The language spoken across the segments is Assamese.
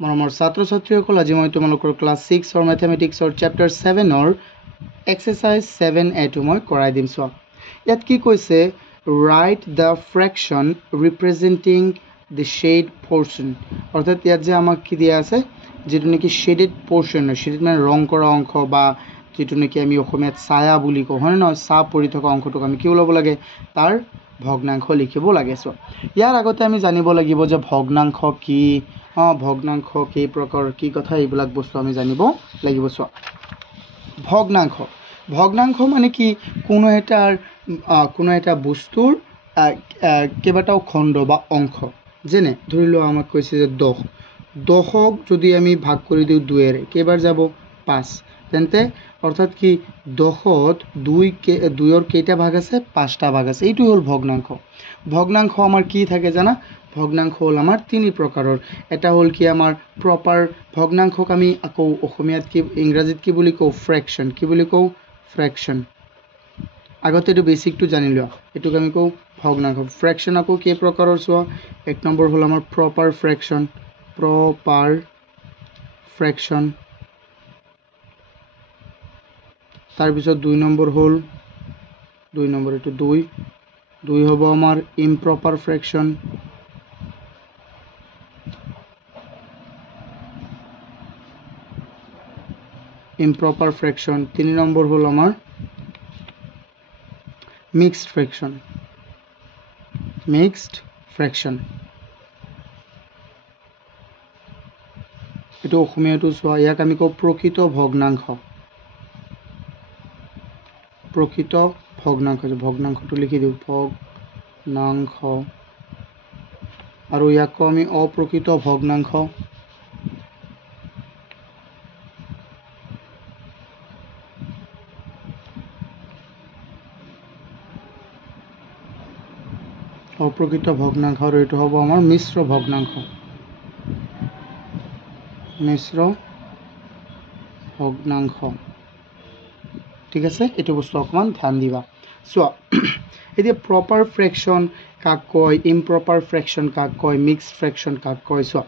মৰমৰ ছাত্ৰ ছাত্ৰীসকল আজি মই তোমালোকৰ ক্লাছ 6 মেথমেটিক্সৰ চেপ্টাৰ 7 এক্সাৰসাইজ 7a টো মই কৰাই দিম চোৱা ইয়াত কি কৈছে right the fraction representing the shade portion অৰ্থাৎ ইয়াত যে আমাক কি দিয়া আছে যেটো নেকি শেডেড পোৰ্শন শেডেড মানে ৰং কৰা অংশ বা যেটো নেকি আমি অসমীয়াত ছায়া বুলি কওঁ হয় না ছা পৰি থকা অংশটোক আমি কি ওলাব লাগে তাৰ ভগ্নাংশ লিখিব লাগে চোৱা ইয়াৰ আগতে আমি জানিব লাগিব যে ভগ্নাংশ কি ভগ্নাংশ কি প্ৰকাৰ কি কথা এইবিলাক বস্তু আমি জানিব লাগিব চোৱা ভগ্নাংশ মানে কি কোনো এটা বস্তুৰ কেইবাটাও খণ্ড বা অংশ যেনে ধৰি লোৱা আমাক কৈছে যে 10ক যদি আমি ভাগ কৰি দিও 2 এৰে কেইবাৰ যাব 5 তেন্তে অৰ্থাৎ কি 10ত 2ৰ কেইটা ভাগ আছে 5টা ভাগ আছে এইটো হল ভগ্নাংশ আমাৰ কি থাকে জানা ভগ্নাংশ হল আমাৰ তিনি প্ৰকাৰৰ এটা হল কি আমাৰ প্ৰপাৰ ভগ্নাংশক আমি আকৌ অসমীয়াত কি ইংৰাজীত কি বুলি কও ফ্ৰেকশন কি বুলি কও ফ্ৰেকশন আগতে এটো বেসিকটো জানি লোৱা এটোক আমি কও ভগ্নাংশ ফ্ৰেকশন আকৌ কি প্ৰকাৰৰ চোৱা এক নম্বৰ হল আমাৰ প্ৰপাৰ ফ্ৰেকশন তাৰ পিছত 2 নম্বৰ হল 2 নম্বৰ এটো 2 হ'ব আমাৰ ইমপ্ৰপাৰ ফ্ৰেকশন তিনি নম্বৰ হল আমাৰ মিক্সড ফ্ৰেকশন এটো অসমীয়াটো চোৱা ইয়াক আমি কও প্ৰকৃত ভগ্নাংশটো লিখি দিও ভগ্নাংশ আৰু ইয়াক আমি অপ্ৰকৃত ভগ্নাংশ আৰু এটো হ'ব আমাৰ মিশ্র ভগ্নাংশ ঠিক আছে এটো বস্তু অকমান ধ্যান দিবা সো এতিয়া প্ৰপাৰ ফ্ৰেকশন কাক কয় ইমপ্ৰপাৰ ফ্ৰেকশন কাক কয় মিক্সড ফ্ৰেকশন কাক কয় সো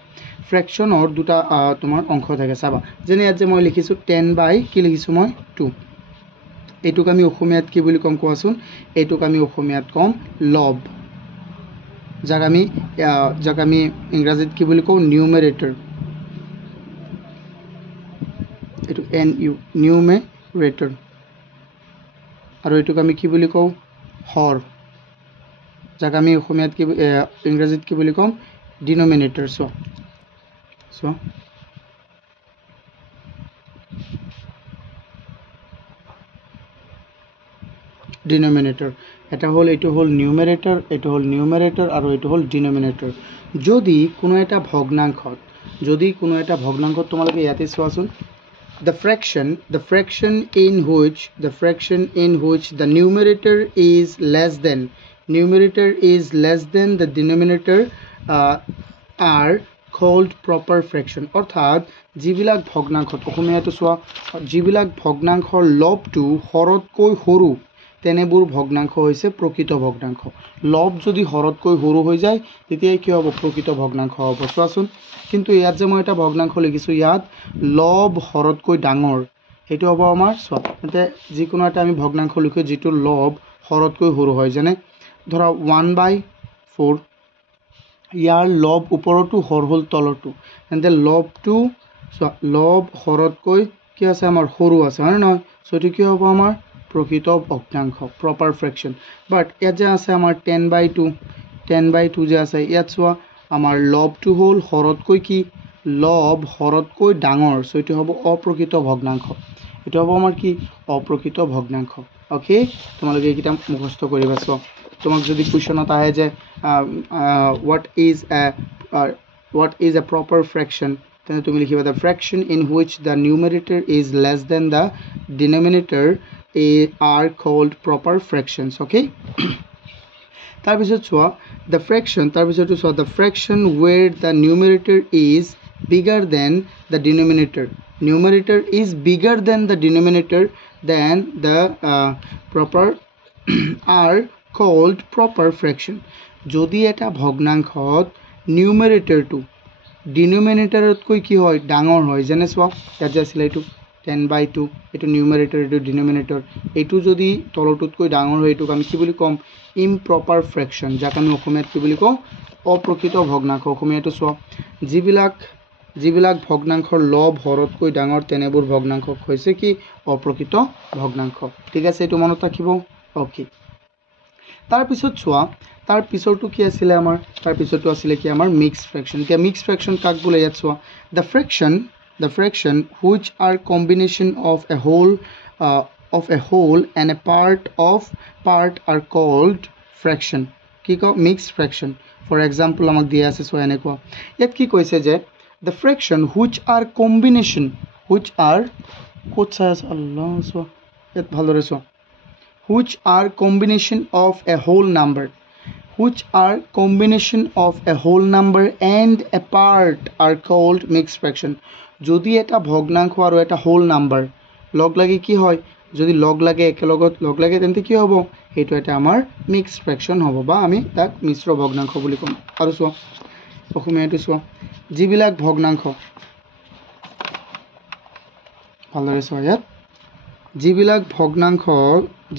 ফ্ৰেকশনৰ দুটা তোমাৰ অংশ থাকে চাবা যেনে ইয়াত যে মই লিখিছো 10 বাই কি লিখিছো মই 2 এটোক আমি অসমীয়াত কি বুলি কম কোৱাচোন এটোক আমি অসমীয়াত কম লব যাক আমি ইংৰাজীত কি বুলি কও নিউমেৰেটৰ এটো নিউমেৰেটৰ আৰু এটোক আমি কি বুলি কও হৰ যাক আমি অসমীয়াত কি ইংৰাজীত কি বুলি কম ডিনোমিনেটৰ সো ডিনোমিনেটৰ এটা হল এটো হল নিউমেৰেটৰ আৰু এটো হল ডিনোমিনেটৰ যদি কোনো এটা ভগ্নাংশত তোমালোকে ইয়াতে চোৱাচোন the fraction in which the numerator is less than the denominator are called proper fraction অর্থাৎ যিবিলাক ভগ্নাংশত অসমীয়াটো চোৱা যিবিলাক ভগ্নাংশৰ লবটো হৰতকৈ সৰু তেনেবোৰ ভগ্নাংশ হৈছে প্ৰকৃত ভগ্নাংশ লব যদি হৰতকৈ সৰু হৈ যায় তেতিয়া কি হ'ব প্ৰকৃত ভগ্নাংশ হ'ব চোৱাচোন কিন্তু ইয়াত যে মই এটা ভগ্নাংশ লিখিছো ইয়াত লব হৰতকৈ ডাঙৰ এটো হ'ব আমাৰ চোৱা মানে যিকোনো এটা আমি ভগ্নাংশ লিখো যেটো লব হৰতকৈ সৰু হয় যেনে ধৰা 1/4 ইয়াৰ লব ওপৰটো হৰ হল তলটো তেন্তে লবটো চোৱা লব হৰতকৈ কি আছে আমাৰ সৰু আছে হয় নহয় সো এটো কি হ'ব আমাৰ প্ৰকৃত ভগ্নাংশ প্ৰপাৰ ফ্ৰেকশন বাট ইয়াত যে আছে আমাৰ 10/2 যে আছে ইয়াত চোৱা আমাৰ লবটো হল হৰতকৈ কি লব হৰতকৈ ডাঙৰ সো এটো হ'ব অপ্ৰকৃত ভগ্নাংশ এটো হ'ব আমাৰ কি অপ্ৰকৃত ভগ্নাংশ ওকে তোমালোকে কিটা মুখস্থ কৰিবা সো তোমাক যদি কোৱেশ্চনত আহে যে what is a proper fraction তেনে তুমি লিখিবা the fraction in which the numerator is less than the denominator are called proper fractions okay তাৰ পিছত চোৱা the fraction where the numerator is bigger than the denominator then the proper are called proper fraction যদি এটা ভগ্নাংশত নিউমেৰেটৰটো ডিনোমিনেটৰতকৈ কি হয় ডাঙৰ হয় যেনে চোৱা ইয়াত যে আছিলে এইটো 10/2 এইটো নিউমাৰেটৰ এইটো ডিনোমিনেটৰ এইটো যদি তলটোতকৈ ডাঙৰ হয় এইটোক আমি কি বুলি ক'ম ইমপ্ৰপাৰ ফ্ৰেকশ্যন যাক আমি অসমীয়াত কি বুলি কওঁ অপ্ৰকৃত ভগ্নাংশ অসমীয়াটো চোৱা যিবিলাক ভগ্নাংশৰ লব হৰতকৈ ডাঙৰ তেনেবোৰ ভগ্নাংশক হৈছে কি অপ্ৰকৃত ভগ্নাংশ ঠিক আছে এইটো মনত ৰাখিব ওকে তাৰ পিছত চোৱা তাৰ পিছৰটো কি আছিল আমাৰ তাৰ পিছৰটো আছিল কি আমাৰ মিক্সড ফ্ৰেকশ্যন এতিয়া মিক্সড ফ্ৰেকশ্যন কাক বোলে ইয়াত চোৱা the fraction which are combination of a whole and a part are called fraction কি কও mixed fraction for example আমাক দিয়া আছে চোৱা এনেকুৱা ইয়াত কি কৈছে যে the fraction which are combination which are কোট চাই আল্লাহ চোৱা ইয়াত ভালদৰে চোৱা which are combination of a whole number and a part are called mixed fraction যদি এটা ভগ্নাংশ আৰু এটা হোল নাম্বাৰ লগ লাগি কি হয় যদি লগ লাগে একেলগত লগ লাগে তেন্তে কি হ'ব এইটো এটা আমাৰ মিক্সড ফ্ৰেকশ্যন হ'ব বা আমি তাক মিশ্ৰ ভগ্নাংশ বুলি ক'ম আৰু চোৱা অসমীয়াটো চোৱা যিবিলাক ভগ্নাংশ ভালদৰে চোৱা ইয়াত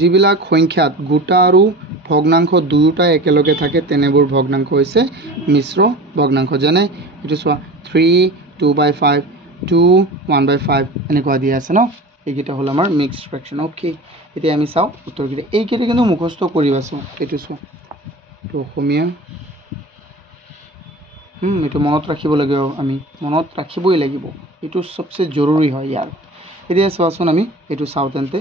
যিবিলাক সংখ্যাত গোটা আৰু ভগ্নাংশ দুয়োটা একেলগে থাকে তেনেবোৰ ভগ্নাংশ হৈছে মিশ্ৰ ভগ্নাংশ যেনে এইটো চোৱা 3 2/5 2 1/5 এনেকুৱা দিয়া আছে ন এইকেইটা হ'ল আমাৰ মিক্সড ফ্ৰেকশ্যন ওকে এতিয়া আমি চাওঁ উত্তৰকেইটা এইকেইটা কিন্তু মুখস্থ কৰিবা চোৱা এইটো চোৱা এইটো অসমীয়া এইটো মনত ৰাখিব লাগিব আমি মনত ৰাখিবই লাগিব এইটো সবচে জৰুৰী হয় ইয়াৰ এতিয়া চোৱাচোন আমি এইটো চাওঁ তেন্তে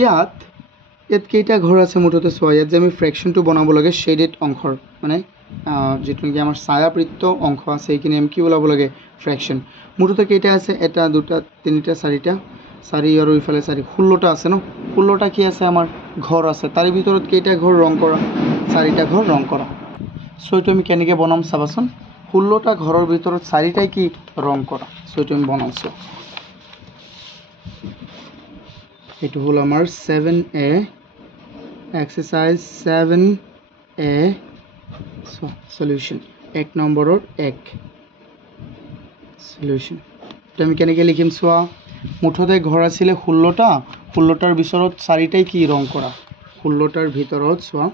ইয়াত কেইটা ঘৰ আছে মুঠতে চোৱা ইয়াত যে আমি ফ্ৰেকশ্যনটো বনাব লাগে শেডেড অংশৰ মানে যেটো নেকি আমাৰ ছায়াবৃত্ত অংশ আছে এইখিনি আমি কি ওলাব লাগে ফ্ৰেকশ্যন মুঠতে কেইটা আছে এটা দুটা তিনিটা চাৰিটা চাৰি আৰু ইফালে চাৰি 16টা আছে ন 16টা কি আছে আমাৰ ঘৰ আছে তাৰ ভিতৰত কেইটা ঘৰ ৰং কৰা চাৰিটা ঘৰ ৰং কৰা সো এইটো আমি কেনেকৈ বনাম চাবাচোন 16টা ঘৰৰ ভিতৰত চাৰিটাই কি ৰং কৰা সো এইটো আমি বনাইছো এইটো হল আমাৰ 7a এক্সাৰসাইজ 7a সলিউশন 1 নম্বৰৰ 1 সলিউশন তো আমি কেনেকৈ লিখিম চোৱা মুঠতে ঘৰ আছিল 16টাৰ ভিতৰত চাৰিটাই কি ৰং কৰা 16টাৰ ভিতৰত চোৱা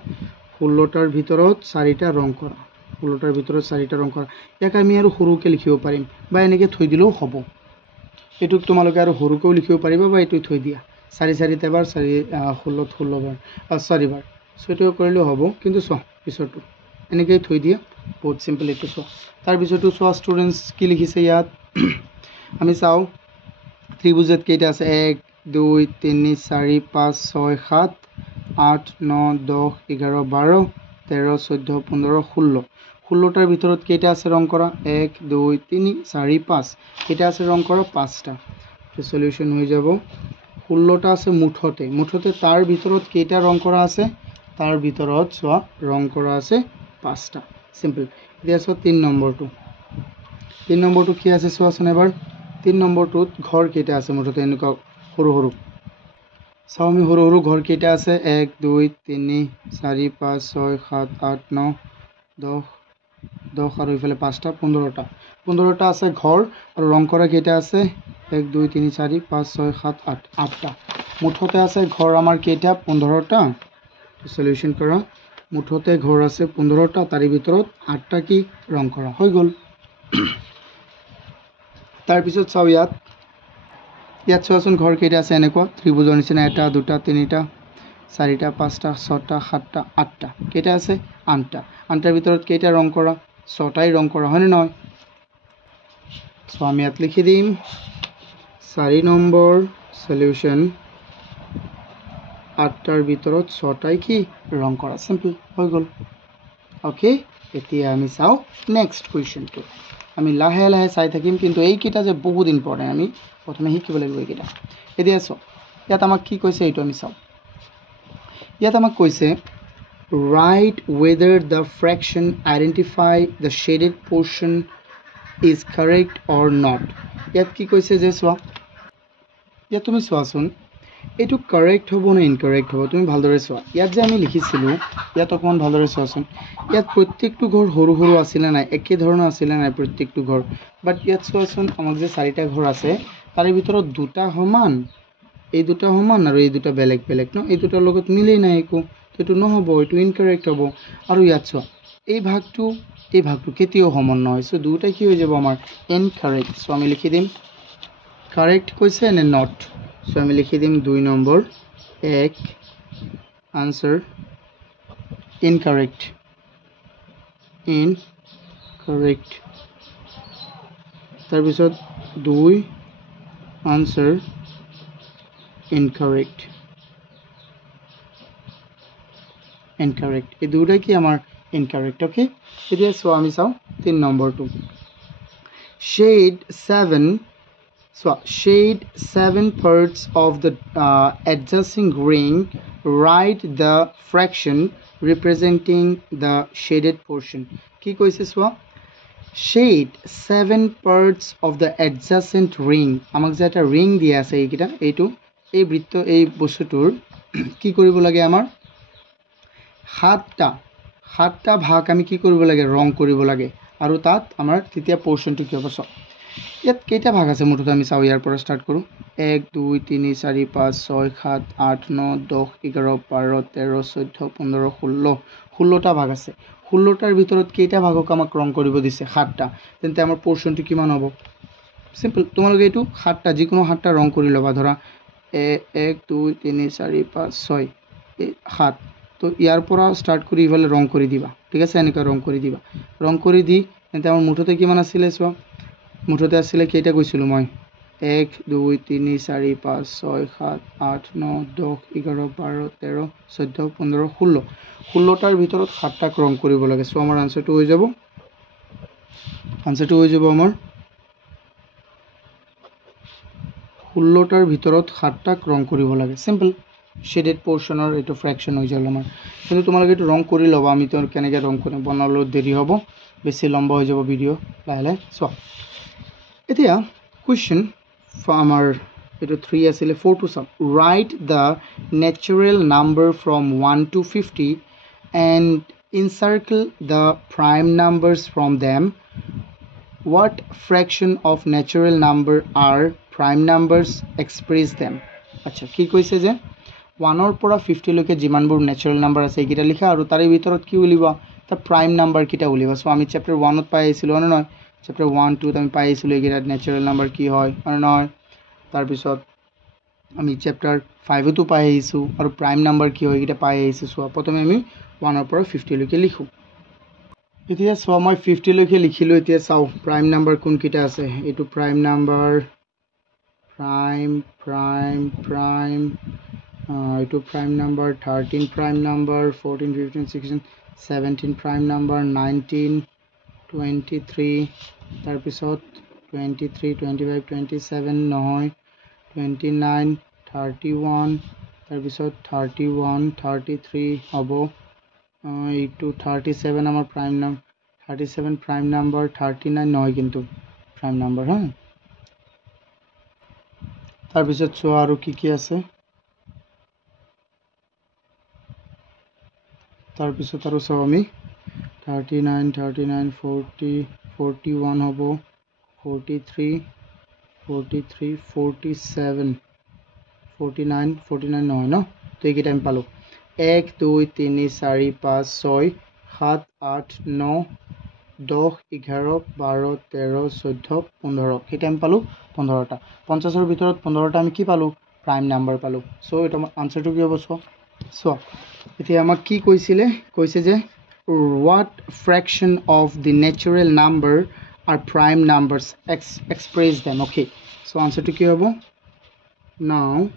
16টাৰ ভিতৰত চাৰিটা ৰং কৰা 16টাৰ ভিতৰত চাৰিটা ৰং কৰা ইয়াক আমি আৰু সৰুকৈ লিখিব পাৰিম বা এনেকৈ থৈ দিলেও হ'ব এটুক তোমালোকে আৰু সৰুকৈ লিখিব পাৰিবা বা এটুক থৈ দিয়া 4 বাৰ 16 বাৰ 4 বাৰ সো এটো কৰিলেও হ'ব কিন্তু চোৱা পিছৰটো এনেকৈ থৈ দিয়া বহুত সিম্পল এটো চোৱা তাৰ পিছৰটো চোৱা ষ্টুডেন্টস কি লিখিছে ইয়াত আমি চাও ত্ৰিভুজত কেইটা আছে 1 2 3 4 5 6 7 8 9 10 11 12 13 14 15 16 16টাৰ ভিতৰত কেইটা আছে ৰং কৰা 1 2 3 4 5 কেইটা আছে ৰং কৰা 5টা তো সলিউশন হৈ যাব 16টা আছে মুঠতে তাৰ ভিতৰত কেইটা ৰং কৰা আছে তাৰ ভিতৰত চোৱা ৰং কৰা আছে 5টা সিম্পল এতিয়া চোৱা 3 নম্বৰটো কি আছে চোৱাচোন এবাৰ 3 নম্বৰটোত ঘৰ কেইটা আছে মুঠতে এনেকুৱা সৰু চাও আমি সৰু ঘৰ কেইটা আছে 1 2 3 4 5 6 7 8 9 10 আৰু ইফালে 5টা 15টা আছে ঘৰ আৰু ৰং কৰা কেইটা আছে 1 2 3 4 5 6 7 8 8টা মুঠতে আছে ঘৰ আমাৰ কেইটা 15টা সলিউশন কৰা মুঠতে ঘৰ আছে 15টা তাৰি ভিতৰত 8টা কি ৰং কৰা হৈ গল তাৰ পিছত চাও ইয়াত চোৱাচোন ঘৰ কেইটা আছে এনেকুৱা ত্ৰিভুজৰ নিচিনা এটা দুটা তিনিটা চাৰিটা পাঁচটা ছটা সাতটা আঠটা কেইটা আছে আঠটাৰ ভিতৰত কেইটা ৰং কৰা 6টাই ৰং কৰা হয় নহয় সো আমি ইয়াত লিখি দিম 4 নম্বৰ সলিউশন 8টাৰ ভিতৰত 6টাই কি ৰং কৰা সিম্পল হৈ গল ওকে এতিয়া আমি চাও নেক্সট কোৱেশ্চনটো আমি লাহে লাহে চাই থাকিম কিন্তু এই কিটা যে বহুত ইম্পৰ্টেন্ট আমি প্ৰথমে শিকিব লাগিব এই কিটা এতিয়া চাও ইয়াত আমাক কি কৈছে এইটো আমি চাও ইয়াত আমাক কৈছে write whether the fraction identify the shaded portion is correct or not ইয়াত কি কৈছে যে চোৱা ইয়াত তুমি চোৱাচোন এইটো কাৰেক্ট হ'ব নে ইনকাৰেক্ট হ'ব তুমি ভালদৰে চোৱা ইয়াত যে আমি লিখিছিলোঁ ইয়াত অকণমান ভালদৰে চোৱাচোন ইয়াত প্ৰত্যেকটো ঘৰ সৰু সৰু আছিলে নাই একে ধৰণৰ আছিলে নাই প্ৰত্যেকটো ঘৰ বাট ইয়াত চোৱাচোন আমাক যে 4টা ঘৰ আছে তাৰে ভিতৰত 2টা সমান এই 2টা সমান আৰু এই 2টা বেলেগ বেলেগ ন এই 2টাৰ লগত মিলেই নাই একো এইটো নহ'ব এইটো ইনকাৰেক্ট হ'ব আৰু ইয়াত চোৱা এই ভাগটো কেতিয়াও সমান নহয় সো দুটাই কি হৈ যাব আমাৰ ইনকাৰেক্ট সো আমি লিখি দিম কাৰেক্ট কৈছে নে নট সো আমি লিখি দিম 2 নম্বৰ 1 আনসাৰ ইনকাৰেক্ট তাৰপিছত 2 আনসাৰ ইনকাৰেক্ট এই দুটাই কি আমাৰ ইনকাৰেক্ট ওকে এতিয়া সো আমি চাও 3 নম্বৰটো shade 7 parts of the adjacent ring. Write the fraction representing the shaded portion. কি কৈছে সোয়া shade 7 parts of the adjacent ring. আমাক যে এটা ring দিয়া আছে এইকিটা এইটো এই বৃত্ত এই বস্তুটোৰ কি কৰিব লাগে আমাৰ সাতটা ভাগ আমি কি কৰিব লাগে ৰং কৰিব লাগে আৰু তাত আমাৰ তৃতীয় পোৰশনটো কি হ'ব ইয়াত কেইটা ভাগ আছে মুঠতে আমি চাও ইয়াৰ পৰা স্টাৰ্ট কৰো 1 2 3 4 5 6 7 8 9 10 11 12 13 14 15 16 16টা ভাগ আছে 16টাৰ ভিতৰত কেইটা ভাগক আমাক ৰং কৰিব দিছে 7টা তেন্তে আমাৰ পোৰশনটো কিমান হ'ব সিম্পল তোমালোকে এটো 7টা যিকোনো 7টা ৰং কৰি লবা ধৰা 1 2 3 4 5 6 7 তো ইয়াৰ পৰা স্টাৰ্ট কৰি ইফালে ৰং কৰি দিবা ঠিক আছে এনেকা ৰং কৰি দি তেন্তে আমাৰ মুঠতে কিমান আছিল চোৱা মুঠতে আসলে কেইটা কৈছিলো মই 1 2 3 4 5 6 7 8 9 10 11 12 13 14 15 16 16টাৰ ভিতৰত 7টা ৰং কৰিব লাগে সো আমাৰ আনসাৰটো হৈ যাব আমাৰ 16টাৰ ভিতৰত 7টা ৰং কৰিব লাগে সিম্পল শেডেড পোৰশনৰ এটো ফ্ৰ্যাকশন হৈ যাব আমাৰ কিন্তু তোমালোকে এটো ৰং কৰি লবা আমি তো কেনেকৈ ৰং কৰিম বনাবলৈ দেৰি হ'ব বেছি লম্বা হৈ যাব ভিডিও লাহে সো এতিয়া question from our 3 asile 4 to sum write the natural number from 1 to 50 and encircle the prime numbers from them what fraction of natural number are prime numbers express them acha ki koise je 1 or পৰা 50 লৈকে যিমানবোৰ natural number আছে এইকিটা লিখা আৰু তাৰে ভিতৰত কি উলিবা তা prime number কিটা উলিবা সো আমি চ্যাপ্টার 1 ত পাই আইছিলো না নহয় Chapter 1 2 আমি পাই আইছিলো এগিরা ন্যাচারাল নাম্বার কি হয় আর নয় তার পিছত আমি চ্যাপ্টার 5 তো পাই আইছো আর প্রাইম নাম্বার কি হয় এগিরা পাই আইছো সো প্রথমে আমি 1 এর পর 50 লৈকে লিখো এতিয়া সো মই 50 লৈকে লিখিলো এতিয়া চাও প্রাইম নাম্বার কোন কিটা আছে এটো প্রাইম নাম্বার এটো prime number 13 prime number 14 15 16 17 prime number 19 23 তাৰপিছত 23 25 27 নহয় 29 31 তাৰপিছত 31 33 হ'ব এইটো 37 আমাৰ প্ৰাইম নাম্বাৰ 37 প্ৰাইম নাম্বাৰ 39 নহয় কিন্তু প্ৰাইম নাম্বাৰ হা তাৰপিছত চোৱা আৰু কি আছে তাৰপিছত আৰু চাও আমি 39 40 41 hobo 43 47 49 নহয় ন তো এই টাইম পালো 1 2 3 4 5 6 7 8 9 10 11 12 13 14 15 এই টাইম পালো 15টা 50 এর ভিতৰত 15টা আমি কি পালো প্ৰাইম নাম্বাৰ পালো সো এটা আনসারটো কি হ'ব সো এতিয়া আমাক কি কৈছে যে what fraction of the natural number are prime numbers express them okay so answer to ki hobo now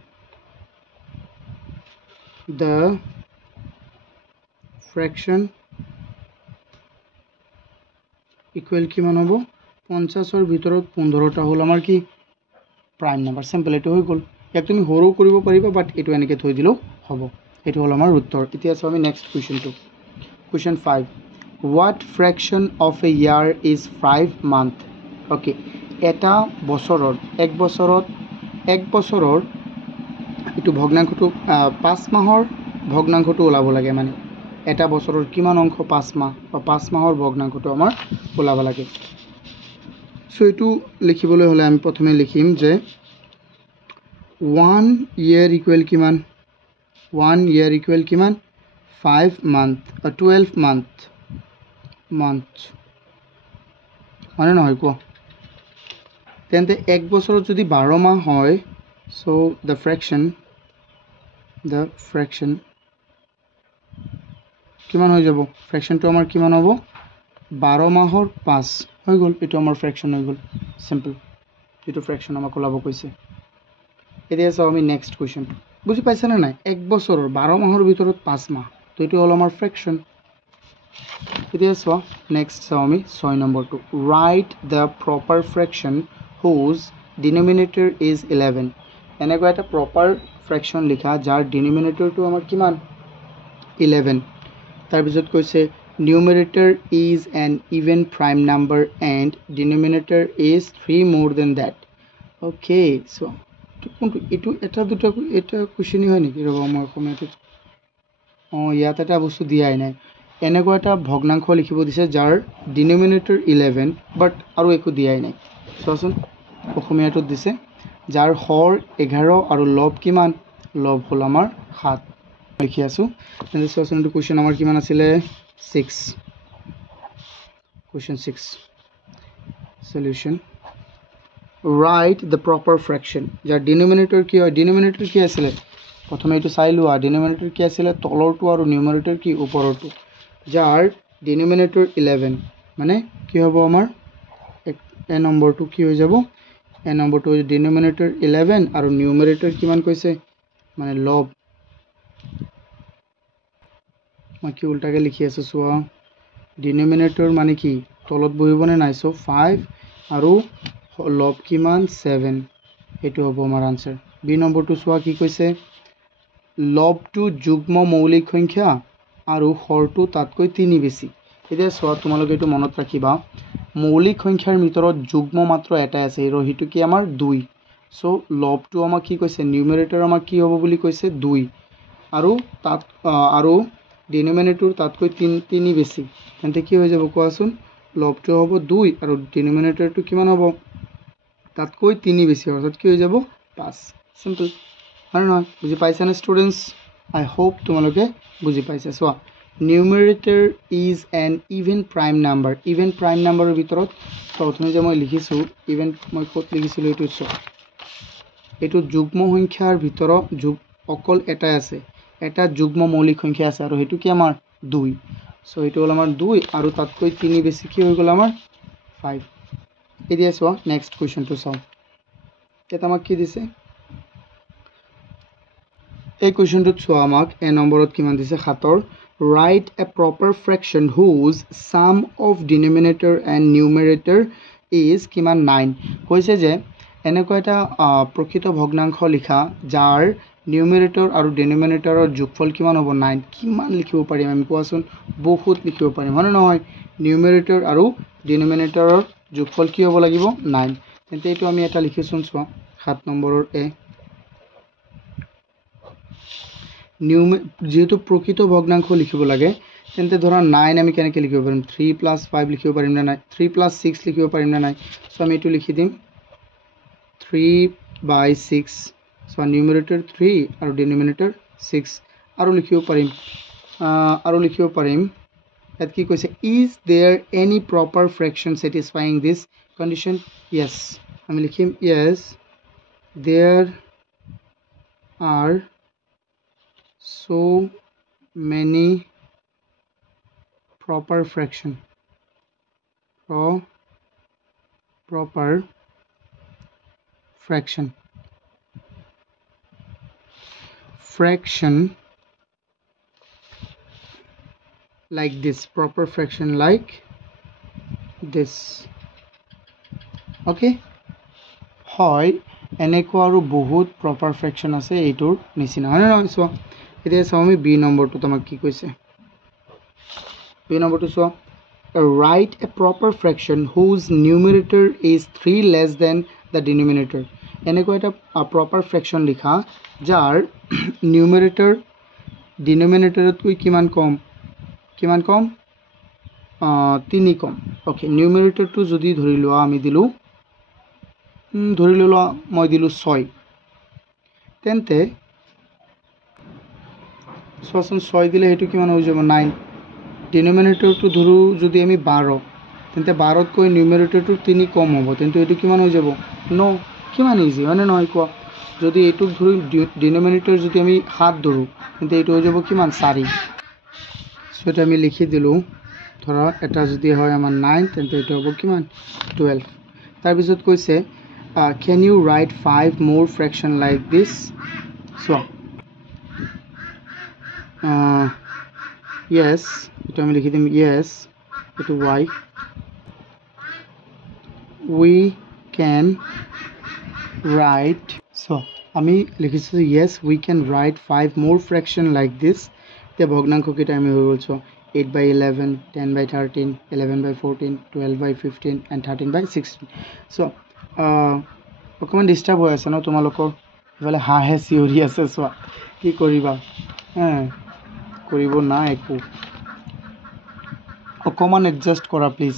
the fraction equal ki man hobo 50 er bhitorot 15 ta hol amar ki prime number simple eto hoy gol yak tumi horo koribo pariba but eto enike thoi dilo hobo eto hol amar uttor etia so ami next question to Question 5 What fraction of a year is 5 month? Okay. এটা বছৰত এক বছৰৰ এইটো ভগ্নাংশটো 5 মাহৰ ভগ্নাংশটো ওলাব লাগে মানে এটা বছৰৰ কিমান অংশ 5 মাহ বা 5 মাহৰ ভগ্নাংশটো আমাৰ ওলাব লাগে সো এইটো লিখিবলৈ হলে আমি প্ৰথমে লিখিম যে 1 year equal কিমান 1 year equal কিমান 5 month 12 month মানে নহয় কো তেন্তে এক বছৰত যদি 12 মাহ হয় সো the fraction কিমান হৈ যাব ফ্ৰেকশনটো আমাৰ কিমান হ'ব 12 মাহৰ 5 হৈ গল এটো আমাৰ ফ্ৰেকশন হৈ গল সিম্পল যেটো ফ্ৰেকশন আমাক ওলাব কৈছে এতিয়া চাও আমি নেক্সট কোৱেশ্চন বুজি পাইছা না নাই এক বছৰৰ 12 মাহৰ ভিতৰত 5 মাহ তো এটো হল আমাৰ ফ্ৰেকশন এতিয়া চাও নেক্সট চাও আমি 6 নম্বৰটো write the proper fraction whose denominator is 11 এনেকুৱা এটা proper fraction লিখা যাৰ denominator টো আমাৰ কিমান 11 তাৰ পিছত কৈছে numerator is an even prime number and denominator is 3 more than that okay so এটো এটা দুটা এটা কোশ্চেন হয় নেকি ৰবা মই কমেন্ট ইয়াত এটা বস্তু দিয়াই নাই এনেকুৱা এটা ভগ্নাংশ লিখিব দিছে যাৰ denominator 11 বাট আৰু একো দিয়াই নাই চোৱাচোন অসমীয়াটো দিছে যাৰ হৰ 11 আৰু লব কিমান লব হল আমাৰ 7 লিখি আছো তেন্তে চোৱাচোন এইটো কোশ্চেন আমাৰ কিমান আছিল 6 question 6 solution write the proper fraction যাৰ denominator কি হয় denominator কি আছিল প্ৰথমে এটো চাই লোৱা denominator কি আছিল তলৰটো আৰু numerator কি ওপৰটো যাৰ denominator 11 মানে কি হ'ব আমাৰ a নম্বৰটো কি হৈ যাব a নম্বৰটো denominator 11 আৰু numerator কিমান কৈছে মানে লব মই কি উল্টাকে লিখি আছো সোৱা denominator মানে কি তলত বহিবনে নাই সো 5 আৰু লব কিমান 7 এটো হ'ব আমাৰ আনসাৰ বি নম্বৰটো সোৱা কি কৈছে লবটো যুগ্ম মৌলিক সংখ্যা আৰু হৰটো তাতকৈ 3 বেছি এতিয়া সোৱা তোমালোকে এটো মনত ৰাখিবা মৌলিক সংখ্যাৰ ভিতৰত যুগ্ম মাত্ৰ এটাই আছে আৰু হিটো কি আমাৰ 2 সো লবটো আমাক কি কৈছে নিউমাৰেটৰ আমাক কি হ'ব বুলি কৈছে 2 আৰু তাত আৰু ডিনোমিনেটৰ তাতকৈ 3 বেছি তেন্তে কি হৈ যাব কোৱাচোন লবটো হ'ব 2 আৰু ডিনোমিনেটৰটো কিমান হ'ব তাতকৈ 3 বেছি অৰ্থাৎ কি হৈ যাব 5 সিম্পল আৰু নহয় বুজি পাইছা না ষ্টুডেন্টস আই হোপ তোমালোকে বুজি পাইছা সোৱা numerator is an even prime number ভিতৰত প্ৰথমে যে মই লিখিছো even মই কত লিখিছিলো এটো এটো যুগ্ম সংখ্যাৰ ভিতৰত অকল এটা আছে এটা যুগ্ম মৌলিক সংখ্যা আছে আৰু হেতু কি আমাৰ 2 সো এটো হল আমাৰ 2 আৰু তাতকৈ 3 বেছি কি হৈ গল আমাৰ 5 এতিয়া সোৱা নেক্সট কোৱেশ্চনটো চাও এটা আমাক কি দিছে এই কোৱেশ্চনটোত সোৱা আমাক এ নম্বৰত কিমান দিছে 7ৰ write a proper fraction whose sum of denominator and numerator is কিমান 9 কৈছে যে এনেকুৱা এটা প্ৰকৃত ভগ্নাংশ লিখা যাৰ numerator আৰু denominatorৰ যোগফল কিমান হ'ব 9 কিমান লিখিব পাৰিম আমি কোৱাচোন বহুত লিখিব পাৰিম হয় নহয় numerator আৰু denominatorৰ যোগফল কি হ'ব লাগিব 9 তেন্তে এটো আমি এটা লিখিছোন সোৱা 7 নম্বৰৰ এ যেহেতু প্ৰকৃত ভগ্নাংশ লিখিব লাগে তেন্তে ধৰা 9 আমি কেনেকৈ লিখিব পাৰিম 3 + 5 লিখিব পাৰিম না নাই 3 + 6 লিখিব পাৰিম না নাই সো আমি এটো লিখি দিম 3/6 সো নিউমাৰেটৰ 3 আৰু ডিনোমিনেটৰ 6 আৰু লিখিব পাৰিম এত কি কৈছে is there any proper fraction satisfying this condition yes আমি লিখিম yes there are so many proper fraction like this proper fraction like this okay হয় এনেকুৱা আৰু বহুত proper fraction আছে এইটোৰ নিচিনা হয় না সো এতিয়া চাও আমি বি নম্বৰটো তোমাক কি কৈছে বি নম্বৰটো so write a proper fraction whose numerator is 3 less than the denominator এনেকুৱা এটা প্ৰপাৰ ফ্ৰেকশ্যন লিখা যাৰ নিউমেৰেটৰ ডিনমিনেটৰতকৈ কিমান কম 3 কম ওকে নিউমেৰেটৰটো যদি ধৰি লোৱা আমি দিলোঁ ধৰি লোৱা মই দিলোঁ 6 তেন্তে চোৱাচোন 6 দিলে সেইটো কিমান হৈ যাব 9 ডিনমিনেটৰটো ধৰোঁ যদি আমি 12 তেন্তে 12তকৈ নিউমেৰেটৰটো 3 কম হ'ব তেন্তে এইটো কিমান হৈ যাব 9 কিমান ইজি হয়নে নহয় কোৱা যদি এইটোক ধৰি ডিনমিনেটৰ যদি আমি 7 ধৰোঁ তেন্তে এইটো হৈ যাব কিমান 4 সো এটা আমি লিখি দিলোঁ ধৰা এটা যদি হয় আমাৰ 9 তেন্তে এইটো হ'ব কিমান 12 তাৰপিছত কৈছে can you write 5 more fraction like this so yes এটা আমি লিখি দিম yes এটো y we can write so আমি লিখিছো yes we can write 5 more fraction like this তে ভগ্নাংশ কেইটা আমি হৈ গ'ল 8 by 11 10 by 13 11 by 14 12 by 15 and 13 by 16 so অকমান ডিস্টার্ব হৈ আছে ন তোমালোকৰ ইফালে হাঁহে চিঞৰি আছে চোৱা কি কৰিবা কৰিব না একো অকমান এডজাস্ট কৰা প্লিজ